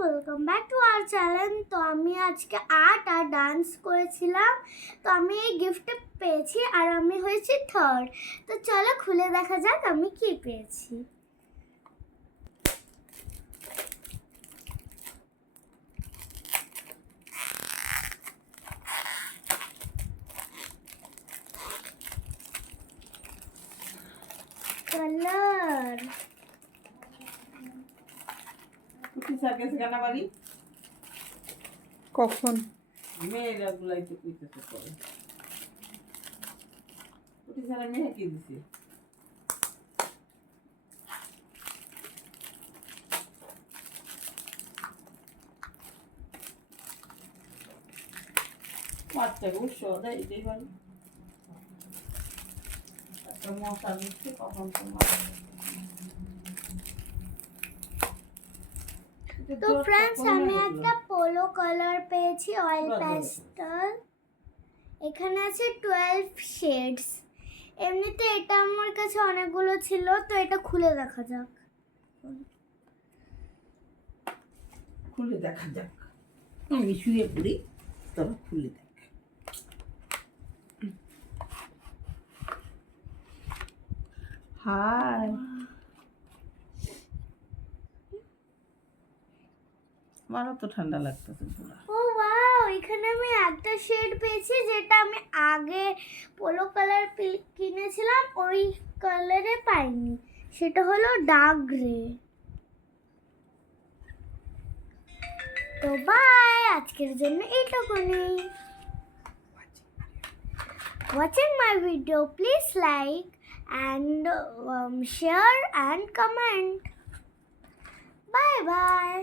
Welcome back to our channel. তো আমি আজকে আর্ট আর ডান্স করেছিলাম, তো আমি এই গিফট পেয়েছি আর আমি হয়েছি থার্ড। তো চলো খুলে দেখা যাক আমি কি পেয়েছি। কালার কখন মেয়েরা গুলাই তো কইতেছে করে ওটি সারা মেয়ে কি দিছে মারতে উৎসব দেয় এটাই ভালো একটা মশা দিচ্ছে কখন তোমার। তো फ्रेंड्स আমি একটা পোলো কালার পেয়েছি, অয়েল প্যাস্টেল। এখানে আছে 12 শেডস। এমনিতে এটা আমার কাছে অনেকগুলো ছিল, তো এটা খুলে দেখা যাক। খুলে দেখা যাক, আমি শুয়ে পড়ি তবে খুলে দেখ। হাই, আমারও তো ঠান্ডা লাগতেছে পুরা। ও ওয়াও, এখানে আমি একটা শেড পেয়েছি যেটা আমি আগে পোলো কালার কিনেছিলাম, ওই কালারে পাইনি। সেটা হলো ডার্ক গ্রে। তো বাই, আজকের জন্য এইটুকুনি। Watching my video, please like and share and comment. Bye bye.